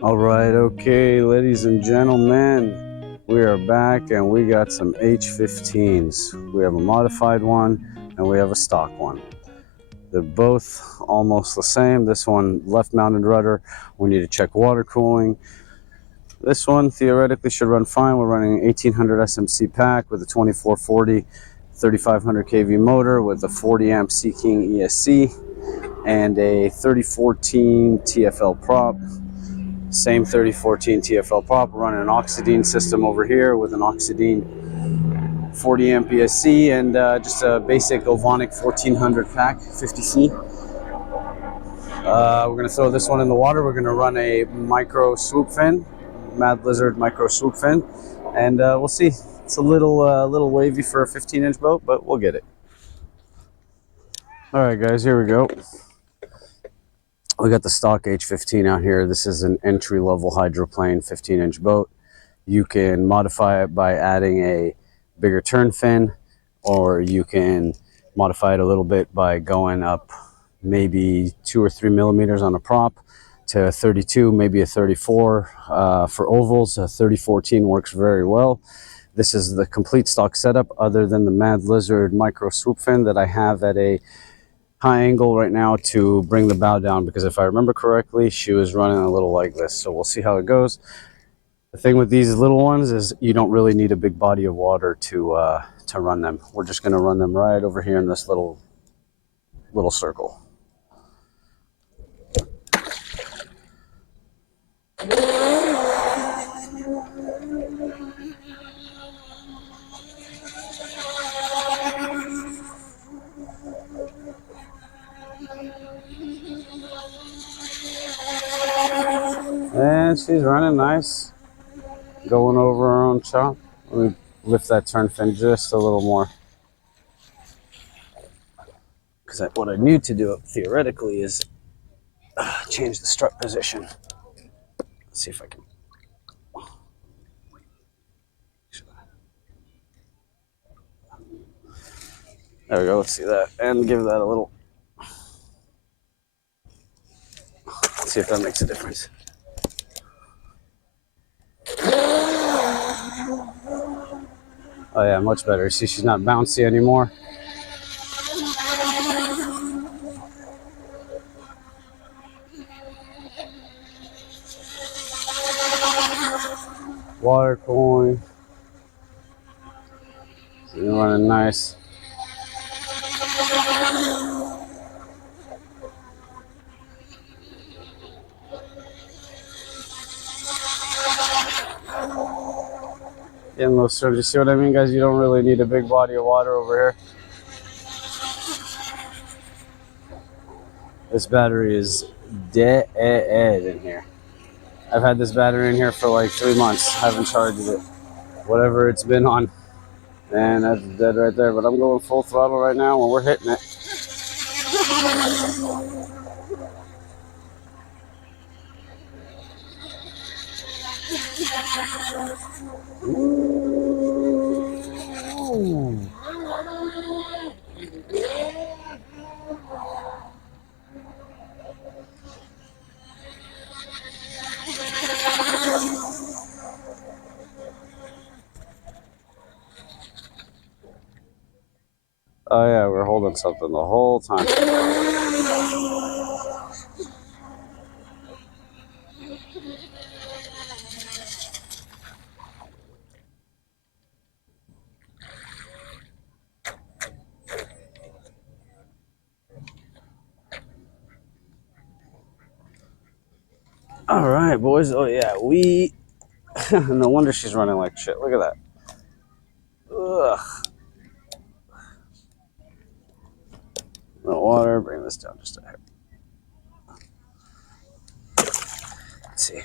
All right, okay, ladies and gentlemen, we are back and we got some H15s. We have a modified one and we have a stock one. They're both almost the same. This one, left mounted rudder. We need to check water cooling. This one theoretically should run fine. We're running an 1800 SMC pack with a 2440 3500 kV motor with a 40 amp Sea King ESC and a 3014 TFL prop. Same 3014 TFL prop. We're running an Oxidine system over here with an Oxidine 40 amp ESC and just a basic Ovonic 1400 pack 50C. We're going to throw this one in the water. We're going to run a micro swoop fin, Mad Lizard micro swoop fin, and we'll see. It's a little wavy for a 15-inch boat, but we'll get it. All right, guys, here we go. We got the stock H15 out here. This is an entry-level hydroplane 15-inch boat. You can modify it by adding a bigger turn fin, or you can modify it a little bit by going up maybe 2 or 3 millimeters on a prop to a 32, maybe a 34. For ovals, a 3014 works very well. This is the complete stock setup other than the Mad Lizard micro swoop fin that I have at a high angle right now to bring the bow down, because if I remember correctly, she was running a little like this. So we'll see how it goes. The thing with these little ones is you don't really need a big body of water to run them. We're just going to run them right over here in this little circle. And she's running nice, going over her own chop. Let me lift that turn fin just a little more, because what I need to do theoretically is change the strut position. Let's see if I can. There we go. Let's see that, and give that a little. Let's see if that makes a difference. Oh yeah, much better. See, she's not bouncy anymore. Water cooling. You're running nice. Getting low surge. You see what I mean, guys? You don't really need a big body of water over here. This battery is dead in here. I've had this battery in here for like 3 months. Haven't charged it. Whatever it's been on. And that's dead right there. But I'm going full throttle right now when we're hitting it. Ooh. Oh yeah, we're holding something the whole time. All right, boys. Oh yeah, we. No wonder she's running like shit. Look at that. Ugh. No water. Bring this down just a hair. Let's see.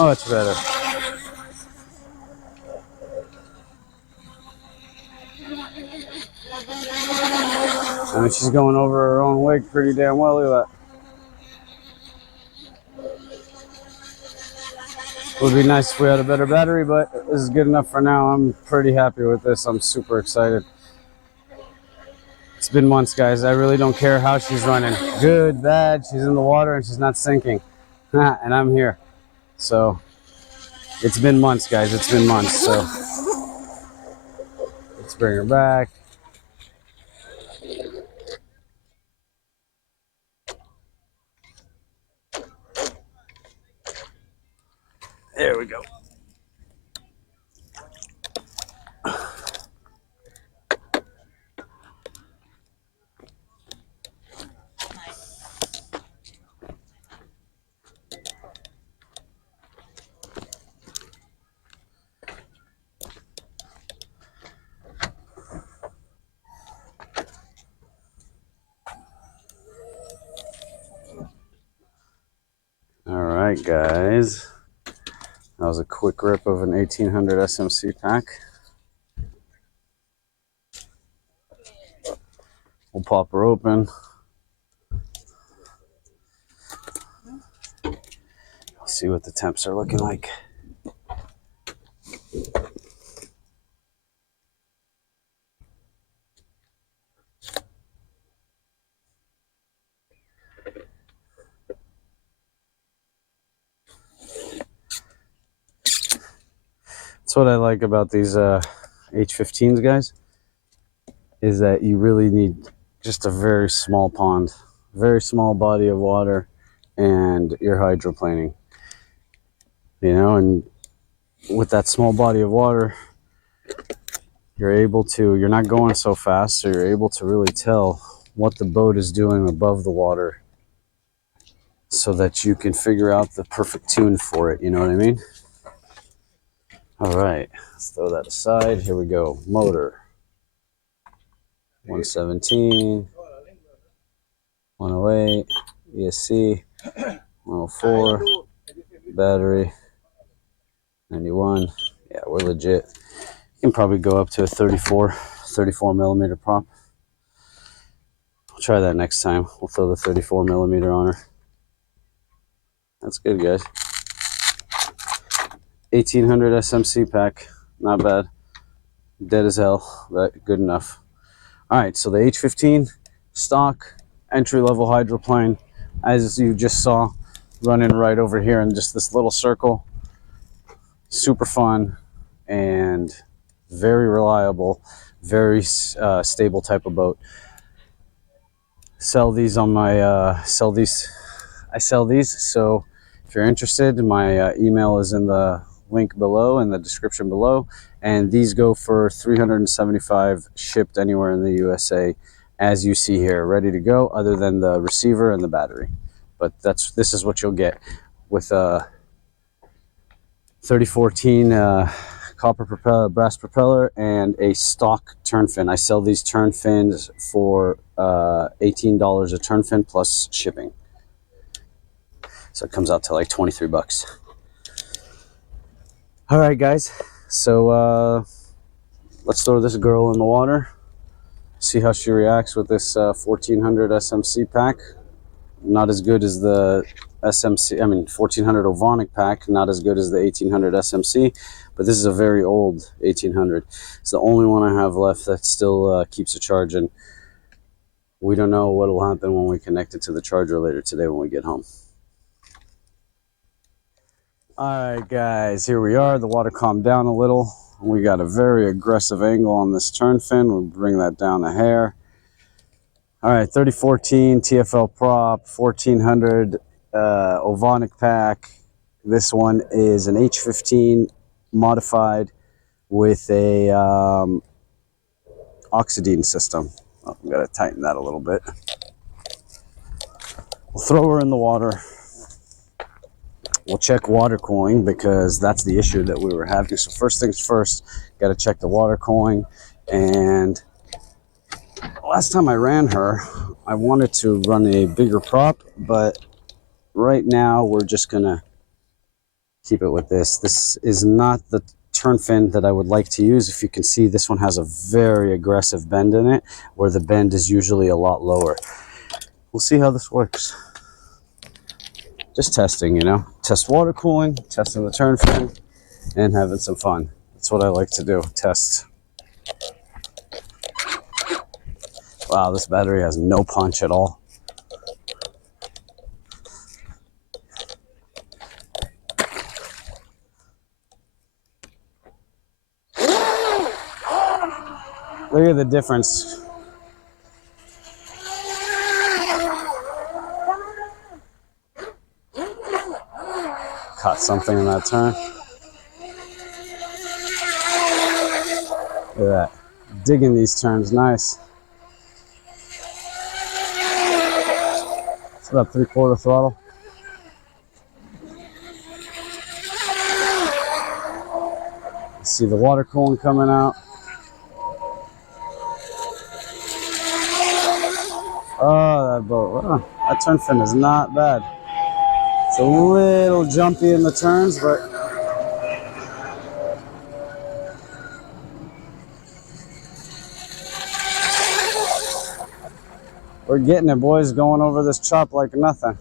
Much better. I mean, she's going over her own wig pretty damn well. Look at that. It would be nice if we had a better battery, but this is good enough for now. I'm pretty happy with this. I'm super excited. It's been months, guys. I really don't care how she's running. Good, bad, she's in the water and she's not sinking. And I'm here. So it's been months, guys. It's been months. So let's bring her back. There we go. All right, guys. That was a quick rip of an 1800 SMC pack. We'll pop her open. See what the temps are looking like. That's what I like about these H15s, guys, is that you really need just a very small pond, very small body of water, and you're hydroplaning. You know, and with that small body of water, you're not going so fast, so you're able to really tell what the boat is doing above the water so that you can figure out the perfect tune for it, you know what I mean? All right, let's throw that aside. Here we go. Motor 117, 108, ESC 104, battery 91. Yeah, we're legit. You can probably go up to a 34 millimeter prop. We'll try that next time. We'll throw the 34 millimeter on her. That's good, guys. 1800 SMC pack, not bad. Dead as hell, but good enough. All right, so the H15 stock entry-level hydroplane, as you just saw, running right over here in just this little circle. Super fun and very reliable, very stable type of boat. Sell these on my I sell these. So if you're interested, my email is in the link below, in the description below, and these go for $375 shipped anywhere in the USA, as you see here, ready to go, other than the receiver and the battery. But this is what you'll get with a 3014 copper propeller, brass propeller, and a stock turn fin. I sell these turn fins for $18 a turn fin plus shipping. So it comes out to like 23 bucks. All right, guys. So let's throw this girl in the water. See how she reacts with this 1400 SMC pack. Not as good as the 1400 Ovonic pack. Not as good as the 1800 SMC. But this is a very old 1800. It's the only one I have left that still keeps a charge. And we don't know what will happen when we connect it to the charger later today when we get home. All right, guys, here we are. The water calmed down a little. We got a very aggressive angle on this turn fin. We'll bring that down a hair. All right, 3014 TFL prop, 1400 Ovonic pack. This one is an H15 modified with a oxidine system. Oh, we gotta tighten that a little bit. We'll throw her in the water. We'll check water cooling because that's the issue that we were having. So first things first, got to check the water cooling. And last time I ran her, I wanted to run a bigger prop, but right now we're just gonna keep it with this. This is not the turn fin that I would like to use. If you can see, this one has a very aggressive bend in it, where the bend is usually a lot lower. We'll see how this works. Just testing, you know, test water cooling, testing the turn fin, and having some fun. That's what I like to do, test. Wow, this battery has no punch at all. Look at the difference. Caught something in that turn. Look at that. Digging these turns, nice. It's about 3/4 throttle. See the water cooling coming out. Oh, that boat. Oh, that turn fin is not bad. It's a little jumpy in the turns, but we're getting it, boys. Going over this chop like nothing.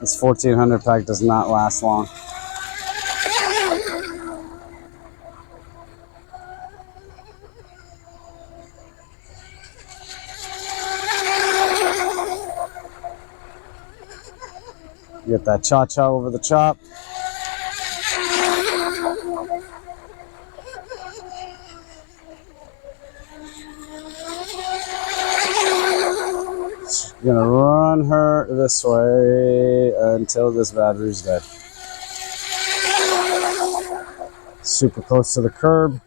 This 1400 pack does not last long. Get that cha-cha over the chop. Gonna run her this way until this battery's dead. Super close to the curb.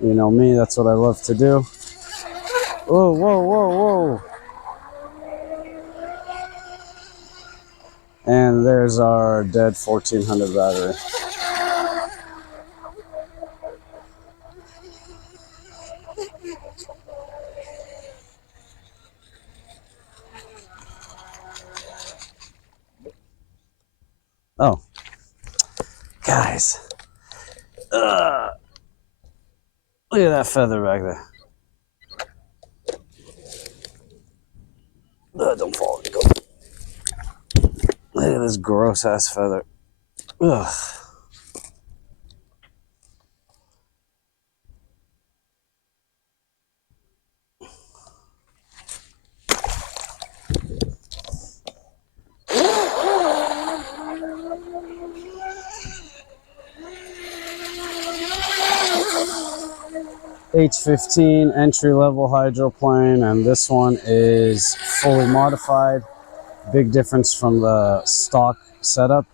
You know me, that's what I love to do. Whoa, whoa, whoa, whoa. And there's our dead 1400 battery. Oh, guys. Look at that feather back there. Don't fall. Go. Look at this gross ass feather. Ugh. H15 entry-level hydroplane, and this one is fully modified. Big difference from the stock setup.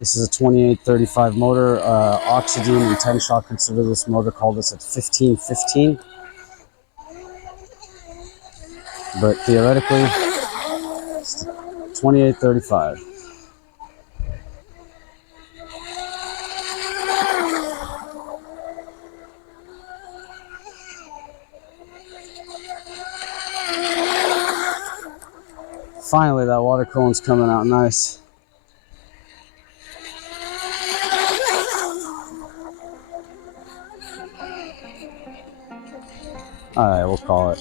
This is a 2835 motor. Oxygen and 10 Shot consider this motor, call this at 1515. But theoretically, 2835. Finally, that water cone's coming out nice. All right, we'll call it.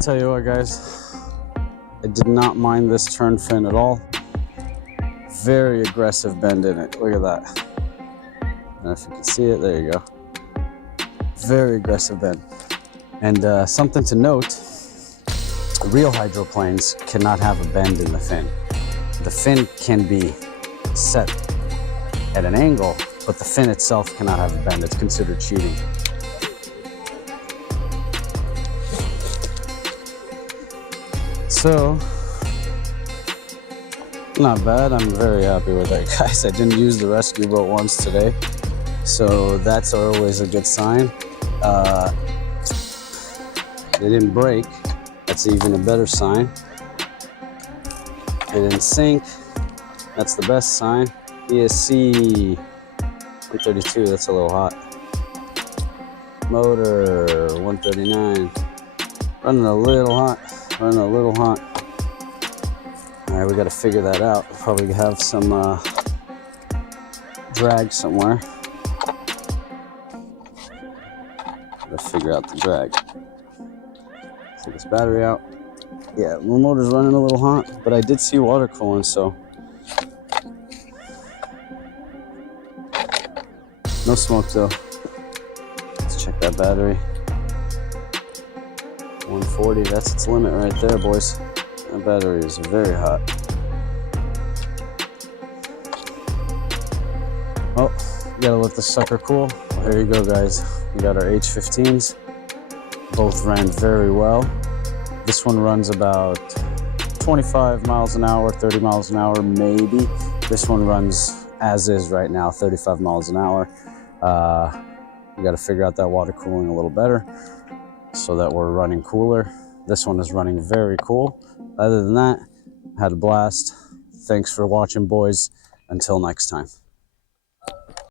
Tell you what, guys, I did not mind this turn fin at all. Very aggressive bend in it. Look at that. I don't know if you can see it. There you go. Very aggressive bend. And something to note, real hydroplanes cannot have a bend in the fin. The fin can be set at an angle, but the fin itself cannot have a bend. It's considered cheating. So, not bad. I'm very happy with that, guys. I didn't use the rescue boat once today, so that's always a good sign. They didn't break. That's even a better sign. They didn't sink. That's the best sign. ESC 132, that's a little hot. Motor 139. Running a little hot. Running a little hot. Alright, we got to figure that out. We'll probably have some drag somewhere. Gotta figure out the drag. Take this battery out. Yeah, my motor's running a little hot, but I did see water cooling, so no smoke though. Let's check that battery. 140, that's its limit right there, boys. That battery is very hot. Oh, you gotta let the sucker cool. Well, here you go, guys. We got our H15s. Both ran very well. This one runs about 25 miles an hour, 30 miles an hour, maybe. This one runs as is right now, 35 miles an hour. We got to figure out that water cooling a little better so that we're running cooler. This one is running very cool. Other than that, had a blast. Thanks for watching, boys. Until next time.